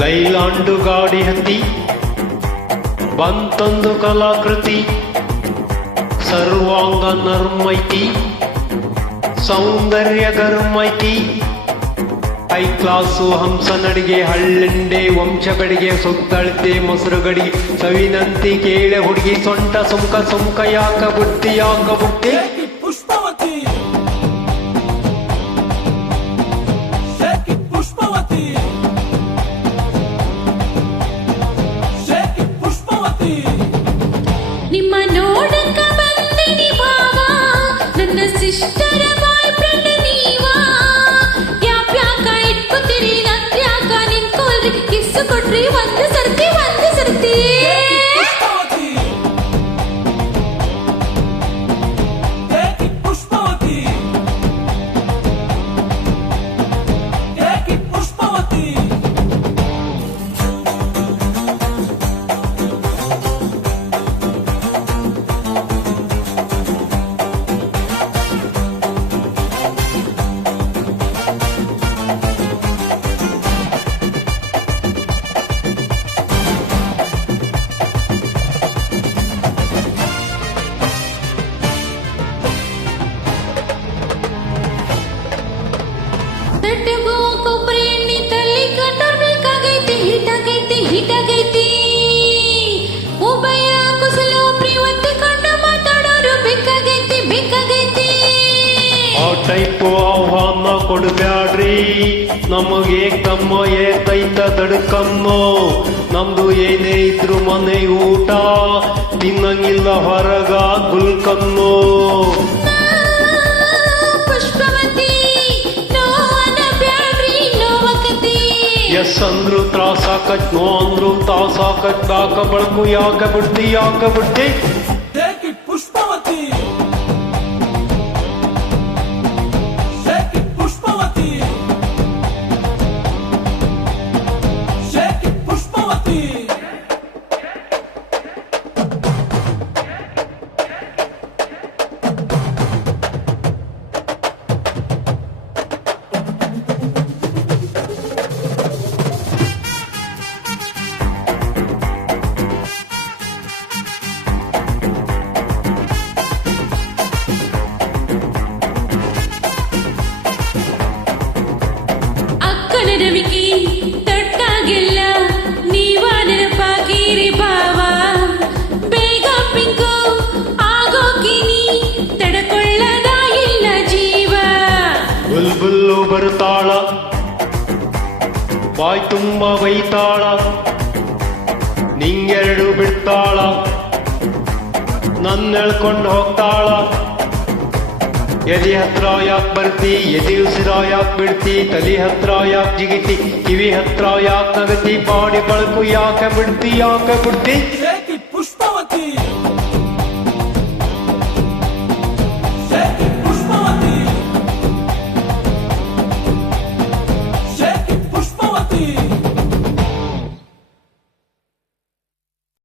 ಲೈಲಾಂಡು ಗಾಡಿ ಹತ್ತಿ ಬಂತೊಂದು ಕಲಾಕೃತಿ, ಸರ್ವಾಂಗ ನರ್ಮೈತಿ, ಸೌಂದರ್ಯ ಗರ್ಮೈತಿ. ಹೈ ಕ್ಲಾಸು ಹಂಸ ನಡಿಗೆ, ಹಳ್ಳಿಂಡೆ ವಂಶ ಬೆಡಿಗೆ, ಸುತ್ತಳತೆ ಮೊಸರು ಗಡಿಗೆ, ಸವಿನಂತಿ ಕೇಳೆ ಹುಡುಗಿ, ಸೊಂಟ ಸುಮ್ಕ ಸುಮ್ಕ ಯಾಕ ಬುಟ್ಟಿ ಯಾಕ ಬುಟ್ಟಿ. ಪುಷ್ಪವತಿ ಪುಷ್ಪವತಿ ಪುಷ್ಪವತಿ. ನಿಮ್ಮ ನೋಡಕ ಬಂದಿನಿ ಭಾವ, ನನ್ನ ಸಿಸ್ಟರ ಬಾಯ್ ಫ್ರೆಂಡ್ ನೀವಾ. ಯಾಕ ಇಟ್ಕೊತೀರಿ ನನ್ಯಾಕ ನಿಂತ್ಕೊಳ್ರಿ, ಕಿಸ್ಸು ಕೊಟ್ರಿ ಒಂದು ಸರ್ತಿ ಒಂದು ಸರ್ತಿ. ತಟ್ಟೆಗೋ ಕೊಬ್ಬರಿ ಎಣ್ಣೆ ತಲ್ಲಿ ಕಟ್ಟಬೇಕಾಗೈತಿ, ಹಿಟಾಗೈತಿ ಹಿಟಾಗೈತಿ. ಉಭಯ ಕುಸಲು ಪ್ರಿಯವಂತಿ ಕಂಡು ಮಾತಾಡೋರು ಬೇಕಾಗೈತಿ ಬೇಕಾಗೈತಿ. ಆ ಟೈಪು ಆಹ್ವಾನ ಕೊಡ್ಬ್ಯಾಡ್ರಿ, ನಮಗೆ ಕಮ್ಮ ಏತೈತ ದಡ್ಕಮ್ಮೋ. ನಮ್ದು ಏನೇ ಇದ್ರು ಮನೆ ಊಟ, ತಿನ್ನಂಗಿಲ್ಲ ಹೊರಗ ಗುಲ್ಕಮ್ಮೋ. ಎಸ್ ಅಂದ್ರು ತ್ರಾಸಾಕತ್, ನೋ ಅಂದ್ರು ತಾಸಾಕತ್, ಯಾಕ ಬಳಕು ಯಾಕ ಬಿಡ್ತಿ ಯಾಕ ಬಿಡ್ತಿ. ಪುಷ್ಪವತಿ ಪುಷ್ಪವತಿ ಪುಷ್ಪವತಿ. ರವಿಕಿ ತಟ್ಟಾಗೆಲ್ಲ ನೀವ ನೆನಪಾಗಿರಿ ಭಾವ. ಬೇಗ ಪಿಂಕು ಆಗೋಕಿನಿ ತಡಕೊಳ್ಳದ ಇಲ್ಲ ಜೀವ. ಬುಲ್ಬುಲ್ಲು ಬರ್ತಾಳ, ಬಾಯ್ ತುಂಬ ಬೈತಾಳ, ನಿಂಗೆರಡು ಬಿಡ್ತಾಳ, ನನ್ನ ಎಳ್ಕೊಂಡು ಹೋಗ್ತಾಳ. ಎದೆ ಹತ್ರ ಯಾಕೆ ಬರ್ತಿ, ಎದೆ ಉಸಿರ ಯಾಕೆ ಬಿಡ್ತಿ, ತಲೆ ಹತ್ರ ಯಾಕೆ ಜಿಗಿತಿ, ಕಿವಿ ಹತ್ರ ಯಾಕೆ ನಗತಿ, ಬಾಡಿ ಬಳಕು ಯಾಕೆ ಬಿಡ್ತಿ ಯಾಕೆ ಬಿಡ್ತಿ.